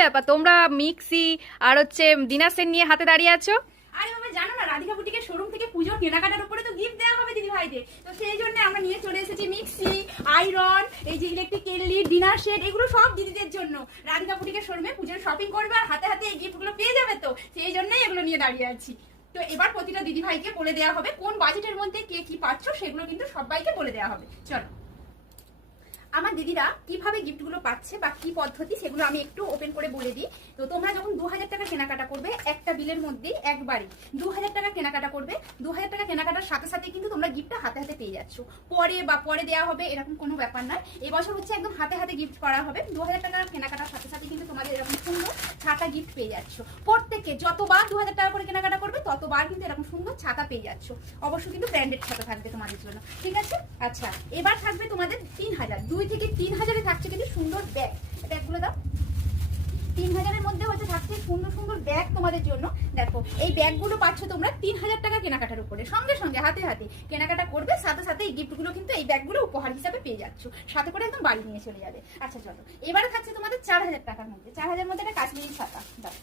ব্যাপার, তোমরা মিক্সি আর হচ্ছে ডিনার সেট নিয়ে হাতে দাঁড়িয়ে আছো? আরে বাবা, জানো না, রাধিকা বুটিকের শোরুম থেকে পুজোর কেনাকাটার উপরে তো গিফট দেওয়া হবে দিদি ভাইদের। তো সেই জন্য আমরা নিয়ে চলে এসেছি মিক্সি, আয়রন, এই যে ইলেকট্রিক কেটলি, ডিনার সেট, এগুলো সব দিদিদের জন্য। রাধিকা বুটিকের শোরুমে পুজোর শপিং করবে আর হাতে হাতে এই গিফটগুলো পেয়ে যাবে, তো সেই জন্যই এগুলো নিয়ে দাঁড়িয়ে আছি। তো এবার প্রতিটা দিদি ভাইকে বলে দেওয়া হবে কোন বাজেটের মধ্যে কে কি পাচ্ছ, সেগুলো কিন্তু সবাইকে বলে দেওয়া হবে। চলো, আমার দিদিরা কিভাবে গিফটগুলো পাচ্ছে বা কি পদ্ধতি, সেগুলো আমি একটু ওপেন করে বলে দিই। তো তোমরা যখন 2000 টাকা কেনাকাটা করবে একটা বিলের মধ্যে একবারই 2000 টাকা কেনাকাটা করবে, 2000 টাকা কেনাকাটার সাথে সাথে কিন্তু তোমরা গিফটটা হাতে হাতে পেয়ে যাচ্ছ। পরে দেওয়া হবে এরকম কোনো ব্যাপার নয়। এবছর হচ্ছে একদম হাতে হাতে গিফট করা হবে। 2000 টাকার কেনাকাটার সাথে সাথে কিন্তু তোমাদের এরকম সুন্দর ছাতা গিফট পেয়ে যাচ্ছ। প্রত্যেককে যতবার 2000 টাকা করে কেনাকাটা করবে ততবার কিন্তু এরকম সুন্দর ছাতা পেয়ে যাচ্ছ। অবশ্যই কিন্তু ব্র্যান্ডেড ছাতা থাকবে তোমাদের জন্য, ঠিক আছে? আচ্ছা, এবার থাকবে তোমাদের 3000, 2 থেকে 3000-এ থাকছে কিন্তু সুন্দর ব্যাগ। ব্যাগগুলো দাও। 3000-এর মধ্যে হচ্ছে থাকছে সুন্দর সুন্দর ব্যাগ তোমাদের জন্য। দেখো, এই ব্যাগগুলো পাচ্ছ তোমরা 3000 টাকা কেনাকাটার উপরে। সঙ্গে সঙ্গে হাতে হাতে কেনাকাটা করবে, সাথে সাথে এই গিফটগুলো কিন্তু এই ব্যাগগুলো উপহার হিসাবে পেয়ে যাচ্ছ, সাথে করে একদম বাড়ি নিয়ে চলে যাবে। আচ্ছা চলো, এবারে থাকছে তোমাদের 4000 টাকার মধ্যে। 4000 মধ্যে একটা কাশ্মীরি ছাতা দাও।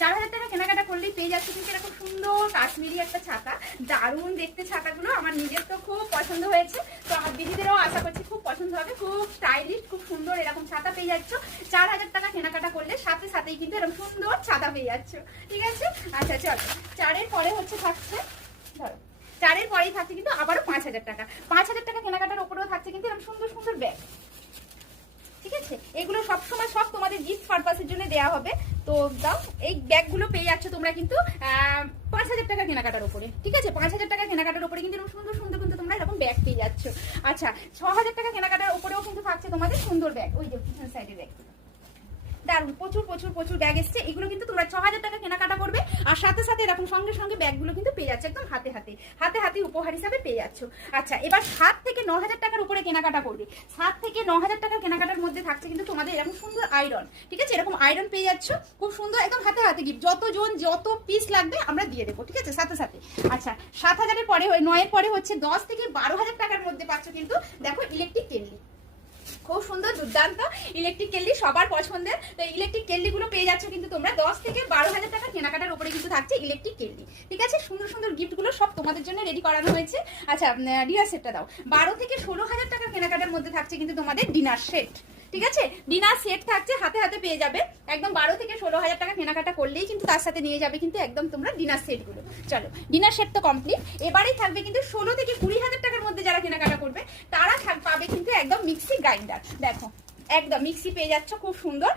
4000 টাকা কেনাকাটা করলেই পেয়ে যাচ্ছে কিন্তু এরকম সুন্দর কাশ্মীরি একটা ছাতা। দারুণ দেখতে ছাতাগুলো, আমার নিজের তো খুব পছন্দ হয়েছে। তো আমার দিদিদেরও আশা করছি খুব পছন্দ হবে। খুব স্টাইলিশ, খুব সুন্দর এরকম ছাতা পেয়ে যাচ্ছ। 4000 টাকা কেনাকাটা করলে সাথে সাথেই কিন্তু এরকম সুন্দর ছাতা পেয়ে যাচ্ছ, ঠিক আছে? আচ্ছা চলো, 4-এর পরে হচ্ছে থাকছে, ধরো 4-এর পরেই থাকছে কিন্তু আবারও 5000 টাকা। 5000 টাকা কেনাকাটার উপরেও থাকছে কিন্তু এরকম সুন্দর সুন্দর ব্যাগ, ঠিক আছে? এগুলো সবসময় সব তোমাদের গিফট পারপাসের জন্য দেওয়া হবে। তো দাও, এই ব্যাগগুলো পেয়ে যাচ্ছ তোমরা কিন্তু 5000 টাকা কেনাকাটার উপরে, ঠিক আছে? 5000 টাকা কেনাকাটার উপরে কিন্তু সুন্দর সুন্দর কিন্তু তোমরা এরকম ব্যাগ পেয়ে যাচ্ছ। আচ্ছা, 6000 টাকা কেনাকাটার উপরেও কিন্তু থাকছে তোমাদের সুন্দর ব্যাগ। ওই যে পিছন সাইডের ব্যাগ, দারুন, প্রচুর প্রচুর প্রচুর ব্যাগ এসছে। এগুলো কিন্তু তোমরা 6000 টাকা কেনাকাটা করবে আর সাথে সাথে এরকম সঙ্গে সঙ্গে ব্যাগগুলো কিন্তু পেয়ে যাচ্ছে একদম হাতে হাতে হাতে হাতে উপহার হিসাবে পেয়ে যাচ্ছ। আচ্ছা, এবার 7 থেকে 9000 টাকার উপরে কেনাকাটা করবে। 7 থেকে 9000 টাকার কেনাকাটার মধ্যে থাকছে কিন্তু তোমাদের এরকম সুন্দর আয়রন, ঠিক আছে? এরকম আয়রন পেয়ে যাচ্ছ, খুব সুন্দর একদম হাতে হাতে গিফট। যতজন যত পিস লাগবে আমরা দিয়ে দেবো, ঠিক আছে? সাথে সাথে। আচ্ছা, 7000-এর পরে 9-এর পরে হচ্ছে 10 থেকে 12000 টাকার মধ্যে পাচ্ছ কিন্তু দেখো ইলেকট্রিক কেটলি। খুব সুন্দর দুর্দান্ত ইলেকট্রিক কেটলি, সবার পছন্দের। তো ইলেকট্রিক কেটলিগুলো পেয়ে যাচ্ছ কিন্তু তোমরা 10 থেকে 12000 টাকা কেনাকাটার উপরে কিন্তু থাকছে ইলেকট্রিক কেটলি, ঠিক আছে? সুন্দর সুন্দর গিফটগুলো সব তোমাদের জন্য রেডি করানো হয়েছে। আচ্ছা, ডিনার সেটটা দাও। 12 থেকে 16000 টাকার কেনাকাটার মধ্যে থাকছে কিন্তু তোমাদের ডিনার সেট, ঠিক আছে? ডিনার সেট থাকছে, হাতে হাতে পেয়ে যাবে। একদম 12 থেকে 16000 টাকা কেনাকাটা করলেই কিন্তু তার সাথে নিয়ে যাবে কিন্তু একদম তোমরা ডিনার সেটগুলো। চলো, ডিনার সেট তো কমপ্লিট। এবারেই থাকবে কিন্তু 16 থেকে 20000 টাকার মধ্যে যারা কেনাকাটা করবে তারা পাবে কিন্তু একদম মিক্সি গ্রাইন্ডার। দেখো, একদম মিক্সি পেয়ে যাচ্ছ খুব সুন্দর।